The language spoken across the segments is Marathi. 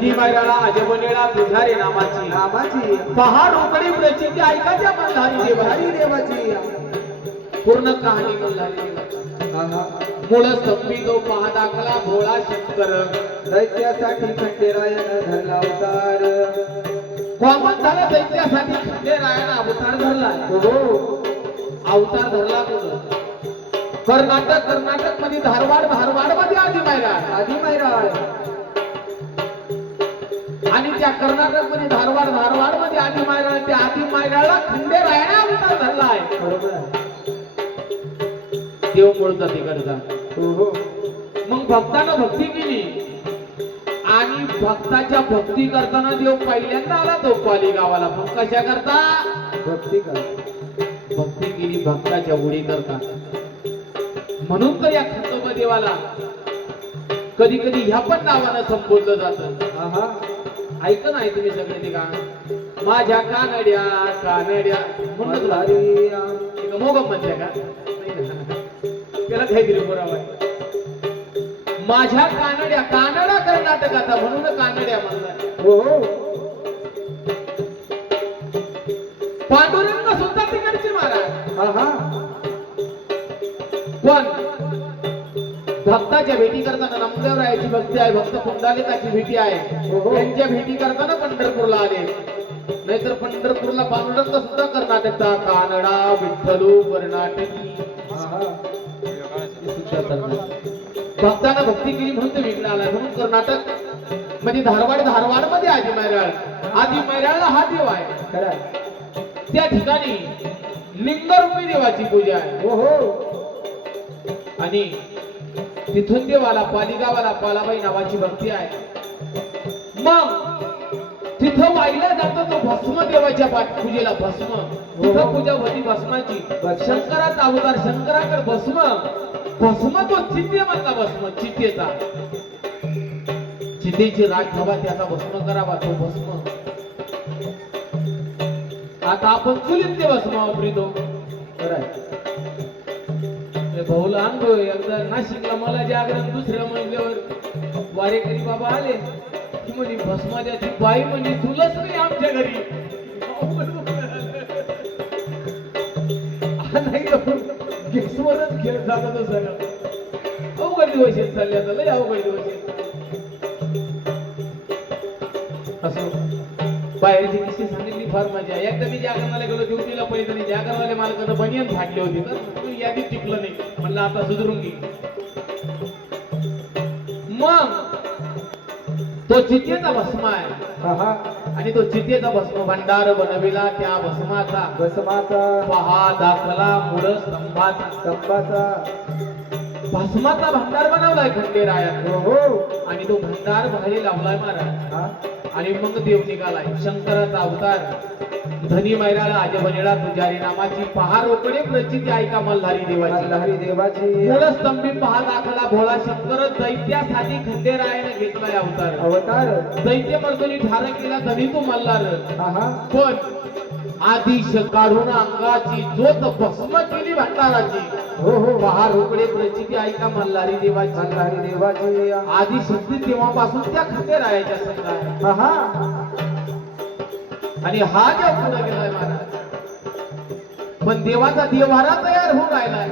धनी मायराला अजबनेला तुझारे नामाची. नामाची. पहा रोकडी प्रचिती ऐकाच्या मल्हारी देवा हरी देवाची. पूर्ण कहाणी मल्हारी. मूळ स्तंभी तो पहा दाखला भोळा शंकर. दैत्यासाठी खंडेरायन धरला अवतार. कॉमन झाला दैत्यासाठी खंडेरायानं अवतार धरला. हो. अवतार धरला कुठं कर्नाटक कर्नाटकमध्ये धारवाड धारवाडमध्ये आधी मायरा आधी आणि त्या कर्नाटकमध्ये धारवाड धारवाडमध्ये आधी मायरा त्या आधी मायराला खंडेरायाने अवतार धरला आहे. देव मूळचा तिकडचा हो हो. मग भक्तानं भक्ती केली. आणि भक्ताच्या भक्ती करताना देव पहिल्यांदा आला तो पाली गावाला. पण कशा करता? भक्ती का भक्ती केली भक्ताच्या उडी करता. म्हणून तर या खंडोबा देवाला कधी कधी ह्या पण नावानं संबोधलं जातं. ऐक नाही तुम्ही सगळे ते गाणं. माझ्या कानड्या कानड्या. म्हणलं तुला मोगम म्हणते का. त्याला काहीतरी पुरावा आहे माझ्या कानड्या कानडा कर्नाटकाचा म्हणून कानड्या म्हणतात. हो. हो पांडुरंग सुद्धा तिकडचे महाराज. आहा पण भक्ताच्या भेटी करताना नामदेवरायाची भक्ती आहे भक्त पुंडालिकाची भेटी आहे. त्यांच्या भेटी करताना पंढरपूरला आले. नाहीतर पंढरपूरला पांडुरंग सुद्धा कर्नाटकचा कानडा विठ्ठलू कर्नाटकी. भक्तानं भक्ती केली म्हणून ते विघ्न आलाय. म्हणून कर्नाटकमध्ये धारवाड धारवाडमध्ये आधी मैराळ. आधी मैराळला हा देव आहे. त्या ठिकाणी लिंगरूपी देवाची पूजा आहे. हो हो आणि तिथून देवाला पालिगावाला पालाबाई नावाची भक्ती आहे. मग तिथं वाहिला जातो तो भस्म देवाच्या पाठ पूजेला भस्म तिथं पूजा होती भस्माची? भस्म. शंकराचा अवतार शंकराकडे भस्म. भस्म तो चित्ते म्हणला भस्म चित्तेचा. चितेची राख घ्यावा त्याचा भस्म करावा तो भस्म. आता आपण चुलीत ते भस्म वापरितो. खरं म्हणजे आहे. ते भाऊला अनुभव एकदा नाशिकला मला जागरण दुसऱ्या मजल्यावर वारेकरी बाबा आले की म्हणे भस्माद्याची बाई म्हणजे तुलाच नाही आमच्या घरी. नाही हो. खेळ झाला सगळं. अवघड दिवस चालले आता लय अवघड दिवस असं. बाहेरची किस्से सांगितली फार मजा. एकदा मी जागरणाला गेलो ड्युटीला पैसे जागरवाले मालकानं बनियन फाटली होती तर तुम्ही यादीत टिकलं नाही. म्हणलं आता सुधरून घे. मग तो चितेचा भस्म आहे. आणि तो चितेचा भस्म भंडार बनविला त्या भस्माचा. भस्माचा. पहा दाखला मुळ स्तंभाचा. स्तंभाचा. भस्माचा भंडार बनवलाय खंडेरायानं. हो हो. आणि तो भंडार बाहेर लावलाय महाराज. आणि मग देव निघालाय. शंकराचा अवतार धनी मैराला आजबनेला तुझारी नामाची पहा रोकडे प्रचिती ऐका मल्हारी देवाची. मल्हारी देवाची. मूळस्तंभी पहा दाखला भोळा शंकर दैत्यासाठी खंडेरायाने घेतलाय अवतार. अवतार. दैत्य मर्दनी ठार केला धनी तो मल्हार पण आदिश काढून अंगाची जोत भस्म केली भंडाराची. हो हो. पहा रोकडे प्रचिती ऐका मल्हारी देवाची. मल्हारी देवाची. आदी शक्ती तेव्हापासून त्या खंडेरायाच्या संघ आहे आहा आणि हा देव पुढे गेलाय महाराज पण देवाचा देवारा तयार होऊन राहिलाय.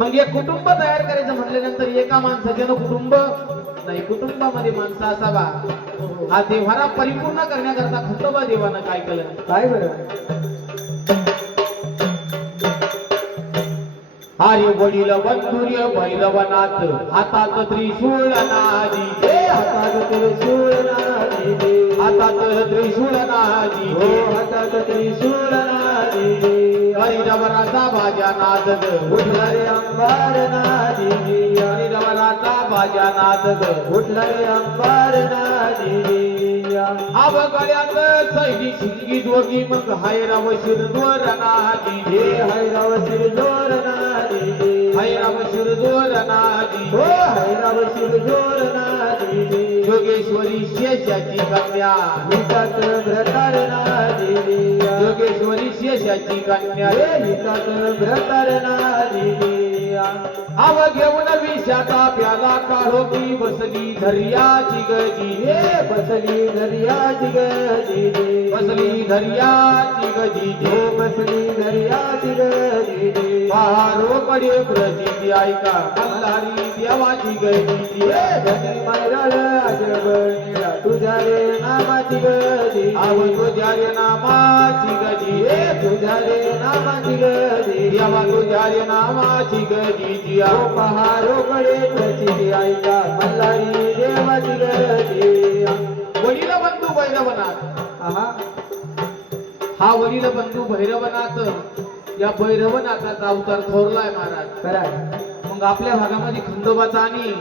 मग एक कुटुंब तयार करायचं म्हटल्यानंतर एका माणसाचे कुटुंब नाही कुटुंबामध्ये माणसं असावा. हा. देवारा परिपूर्ण करण्याकरता खंडोबा देवानं काय केलं? काय बरं? आर्य वडील बंधुर्य भैरवनाथ हातात त्रिशूळ हे हातात त्रिशूळ नादिले. हातात त्रिशूळ नाजी हो हातात त्रिशूळ नादिले. हरिरवराचा भाज्या नाद उठला रे अंबार नादिले. हरिरवराचा भाज्या नाद उठला रे अंबार नादिले. अवगळ्यात सैनी शिंगी दोघी मग हायराव शिरदोर नादी हे हैराव शिरदोर नादी हो हैराव. योगेश्वरी शेषाची कन्या हितात भ्रतार शेषाची कन्या हे हितात भ्रतार नादिले. आव घेऊन विषाचा प्याला काढो की बसली धर्याची गजी हे बसली दर्याची गजी बसली धर्याची गजी हो बसली दर्याची गजी पहारो कडे प्रचिती ऐका. मल्हारी देवाची गजी हे धनी मैरळ अजब निळा तुझ्या रे नामाची गजी आव तुझ्या रे नामाची गजी हे तुझ्या रे नामाची गजी देवा तुझ्या रे नामाची गजी जिया. हो पहारोकडे प्रचिती ऐका मल्हारी देवाची गजी वडील बंधू भैरवनाथ. हा वडील बंधू भैरवनाथ या भैरवनाथाचा अवतार थोरलाय महाराज. खराय. मग आपल्या भागामध्ये खंडोबाचा आणि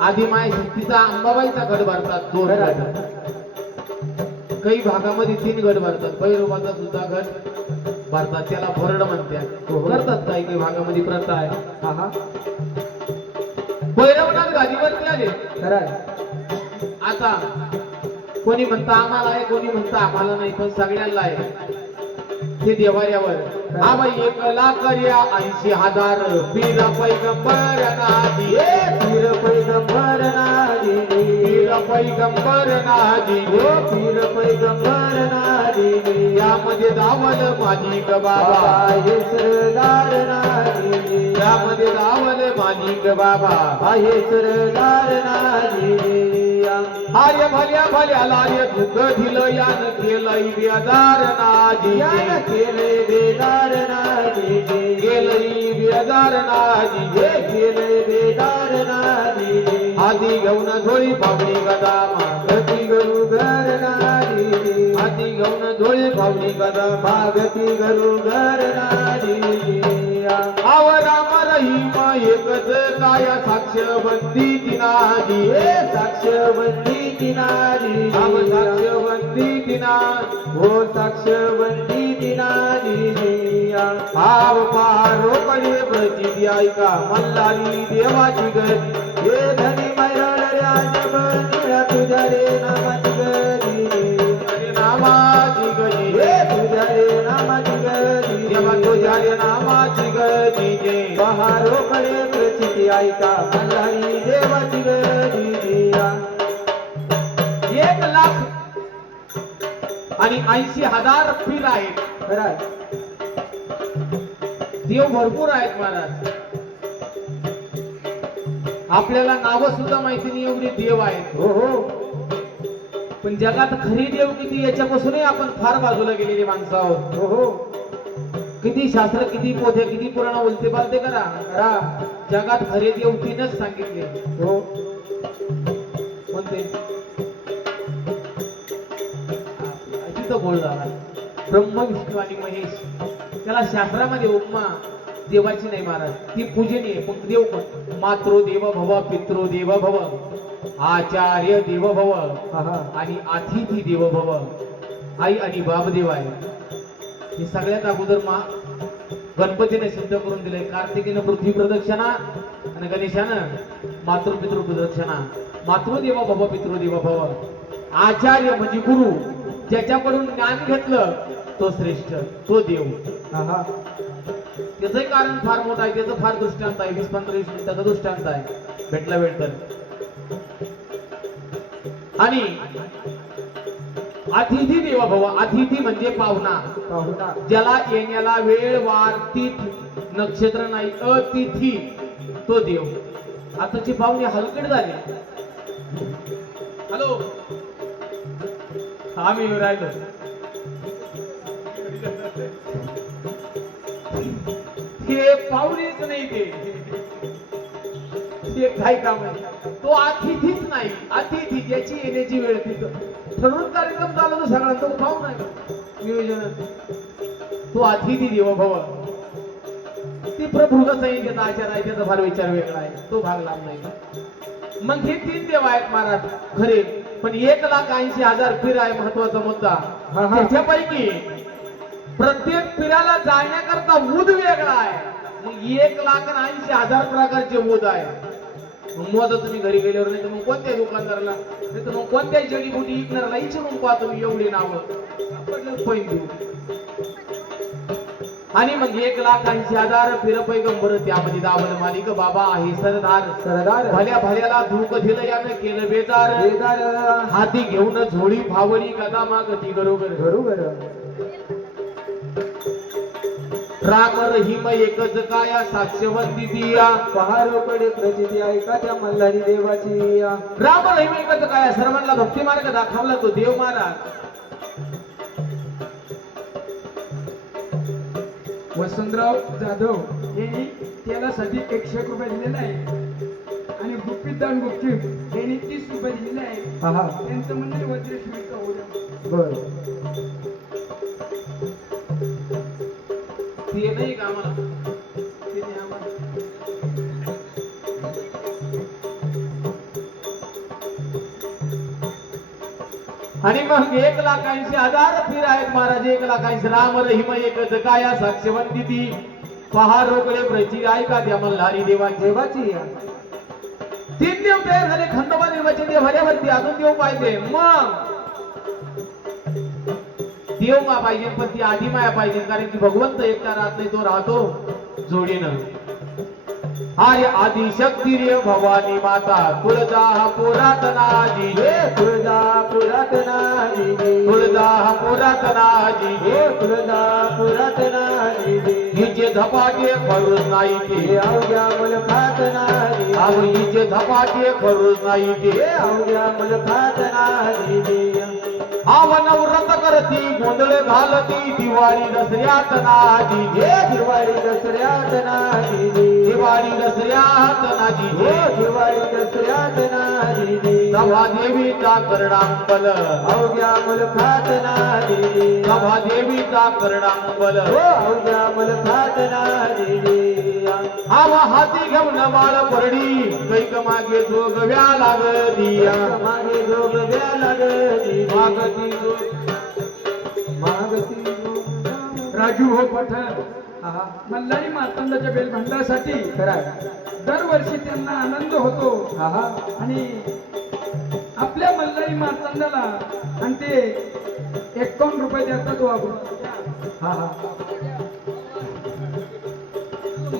आदिमाय शक्तीचा अंबाबाईचा गड भरतात दोन गड. काही भागामध्ये तीन गड भरतात. भैरवाचा सुद्धा गड भरतात. त्याला भरड म्हणतात. हो. करतात काही काही भागामध्ये प्रथा आहे. आहा भैरवनाथ गादीवरती आले. खराय. आता कोणी म्हणता आम्हाला आहे कोणी म्हणता आम्हाला नाही पण सगळ्यांना आहे. ते देवाऱ्यावर. हा बाई एक लाख या ऐंशी हजार. पीर पैगंबर हे पीर पैगंबर नादी पीर पैगंबर नाजी हो पीर पैगंबर नादी यामध्ये दावल माझी ग बाबा. हे सरदार नादी यामध्ये दावल माझी ग बाबा. आहे सरदार नादी आर्य भल्या भल्या दुःख दिलं यान केलंय बेजार नाजी यान केले बेदार नादी. केलंय बेजार नाजी हे केले बेदार नादी. आधी घेऊन झोळी पावडी गदामा गती गरु घर नादी. आधी घेऊन झोळी पावडी गदामा भागती गरु घर रहीम काय साक्ष बंदी दिनाजी हे साक्ष बंदी दिनादी आव साक्ष बंदी दिना हो साक्ष बंदी दिनादी आव पारो कडे प्रचिती ऐका. मल्हारी देवाची हे धनी निळा तुझ्या रे ऐका मल्हारी देवाची गदी एक लाख आणि ऐंशी हजार पीर आहेत. खरं देव भरपूर आहेत महाराज. आपल्याला नावं सुद्धा माहिती नाही एवढे देव आहेत. हो हो. पण जगात खरी देव किती याच्यापासूनही आपण फार बाजूला गेलेली माणसं आहोत. हो हो. किती शास्त्र किती पोथे किती पुराण उलते पालते करा. खरा जगात खरे देव तीनच सांगितले हो. कोणते? तिथं बोल झाला ब्रह्म विष्णू आणि महेश. त्याला शास्त्रामध्ये उपमा देवाची नाही महाराज. ती पूजनीय पण देव कोण? मातृ देव भव पितृ देव भव. आचार्य देव भव. आणि अतिथी देव भव. आई आणि बाप देव आहे. हे सगळ्यात अगोदर मा गणपतीने सिद्ध करून दिले. कार्तिकीनं पृथ्वी प्रदक्षिणा आणि गणेशानं मातृपितृ प्रदक्षिणा. मातृदेव भव पितृदेव भव. आचार्य म्हणजे गुरु. ज्याच्याकडून ज्ञान घेतलं तो श्रेष्ठ तो देव. त्याचंही कारण फार मोठं आहे त्याचं फार दृष्टांत आहे. वीस पंधरा वीस मिनिटाचा दृष्टांत आहे. भेटला वेळ तर. आणि अतिथी देव भव अतिथी म्हणजे पाहुणा. ज्याला येण्याला वेळ वार तिथ नक्षत्र नाही अतिथी तो देव. आताचे पाहुणे हलकट झाले. हॅलो. आम्ही येऊन राहिलो. हे पाहुणेच नाही ते. ते काय काम आहे तो अतिथीच नाही. अतिथी ज्याची येण्याची वेळ तिथं. ठरवून कार्यक्रम चालू तो सगळा तो पाहू नाही नियोजनात तो अतिथी देव भव ती प्रभृग संहितेचा आचार आहे त्याचा फार विचार वेगळा आहे. तो भाग लाभ नाही मग हे तीन देव आहेत महाराज खरे. पण एक लाख ऐंशी हजार पीर आहे महत्त्वाचा मुद्दा. त्याच्यापैकी प्रत्येक पिराला जाण्याकरता ऊद वेगळा आहे. मग एक लाख ऐंशी हजार प्रकारचे ऊद आहे. मग मोजा तुम्ही घरी गेल्यावर नाही तर मग कोणत्या दुकानदाराला नाही तर मग कोणत्या जडीबुटी विकणाऱ्याला विचारून पाहतो मी एवढी नावं. पैन देऊ आणि मग एक लाख ऐंशी हजार फिर पैगंबर त्यामध्ये दावल मालिक बाबा आहे सरदार. सरदार. भल्या भल्याला धूक दिलं यानं केलं बेजार. बेदार हाती घेऊन झोळी फावली गदा मागती बरोबर बरोबर राम रहीम एकच काया साक्षवंती दिया. पहारोकडे प्रचिती ऐका त्या मल्हारी देवाची राम रहीम एकच काया सर्वांना भक्ती मार्ग दाखवला तो देव महाराज. वसंतराव जाधव यांनी त्याला साठी एकशे एक रुपये दिलेला आहे आणि गुप्पीदान गुपचूप यांनी तीस रुपये दिलेले आहे त्यांचं म्हणणं आहे वज्रेश्वरीचा उद्या बर. ते नाही का आम्हाला? आणि मग एक लाख ऐंशी हजार फिर आहेत महाराज एक लाख ऐंशी राम रहीम एकच काया साक्षवंती ती पहा रोकडे प्रची ऐका त्या मल्हारी देवा देवाची तीन देव तयार झाले खंडोबा देवाचे देव भल्यावरती अजून देव पाहिजे. मग देव मा पाहिजे पण ती आधी माया पाहिजे कारण की भगवंत एकटा राहत नाही तो राहतो जोडीनं. अरे आदि शक्ती रे भवानी माता तुळजा हा पुरातनाजी. हे तुळजा पुरातना दिदी तुळजा हा पुरातनाजी. हे तुळजा पुरातना दिदी हिचे झपाटे खरूच नाही ते. अवघ्या मुलखात नाही अहो हिचे झपाटे खरूच नाही ते. अवघ्या मुलखात नाही आव नवरत करती गोंधळ घालती दिवाळी दसऱ्यात नाजी हे दिवाळी दसऱ्यात नाही दिवाळी दसऱ्यात नाजी हे दिवाळी दसऱ्यात नाही सभा देवीचा करणांबल. अवघ्या मुलखात नाही सभा देवीचा करणांबल. हो अवघ्या मुलखात नाही आवा हाती घेऊन बाळ परडी. कैक मागे जोगव्या लागदिया मागे जोग द्या लागली. मागती राजू हो पठाण मल्हारी मार्तंडाच्या बेलभंडासाठी खराय दरवर्षी त्यांना आनंद होतो. आहा आणि आपल्या मल्हारी मार्तंडाला आणि ते एकावन्न रुपये देतात वापरून हा हा.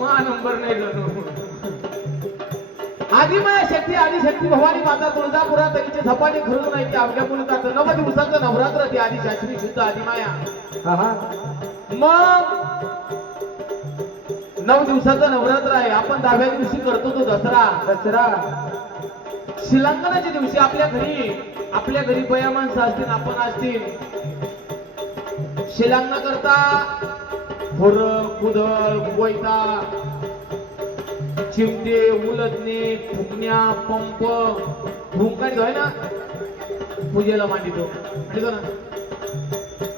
मा नंबर नाही जातो आधी माया शक्ती आधी शक्ती भवानी माता तुळजापुरात तिचे झपाटे खरंच नाही की अवघ्या मुलगाच नव दिवसाचं नवरात्र ती आधी शास्त्री शुद्ध आधी माया आहा. मग नऊ दिवसाचं नवरात्र आहे. आपण दहाव्या दिवशी करतो तो दसरा. दसरा. शिलांगणाच्या दिवशी आपल्या घरी आपल्या घरी बया माणसं असतील आपण असतील. शिलांगणा करता खुर कुदळ कोयता चिमटे उलटणे फुकण्या पंप. भूमकाडी होय ना? पूजेला मांडितो. मांडितो ना.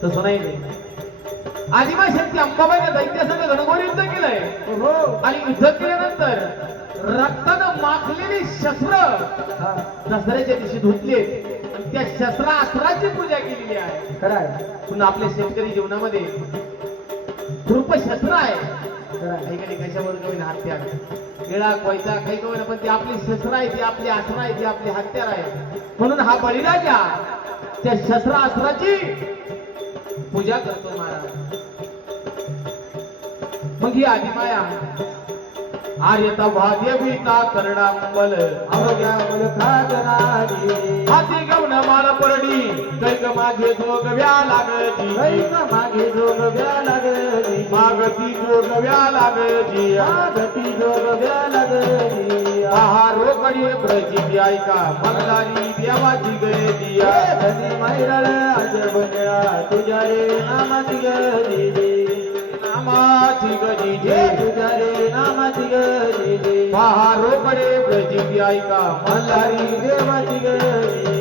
तसं नाही शक्ती अंबाबाईने दैत्यासंग गणगोर युद्ध केलंय. हो. आणि युद्ध केल्यानंतर रक्तानं माखलेली शस्त्र दसऱ्याच्या दिवशी धुतले आणि त्या शस्त्रास्त्राची पूजा केलेली आहे. खराय पुन्हा आपल्या शेतकरी जीवनामध्ये कृप शस्त्र आहे. खराय काही काही कशावर काही हत्यार केळा कोयता काही काही पण ती आपली शस्त्र आहे ती आपली अस्त्र आहे ती आपली हत्यार आहे. म्हणून हा बळीराजा त्या शस्त्रास्त्राची पूजा करतो महाराज. मग ही आदिमाया आर्यता अवघ्या मुलखात नाही हाती गवण माल परडी. कैक मागे जोगव्या लागती. कैक मागे जोग लागली मागती जोगव्या लागती मागती जोग द्या लागली. आहा रोकडी प्रचिती ऐका मगदारी देवाची गये दिया धनी मैरळ अजब निळा तुझ्या रे नामाची गली नामाची गजी जे तुझ्या रे नामाची गली पहा रोकडे प्रचिती ऐका मल्हारी देवाची गली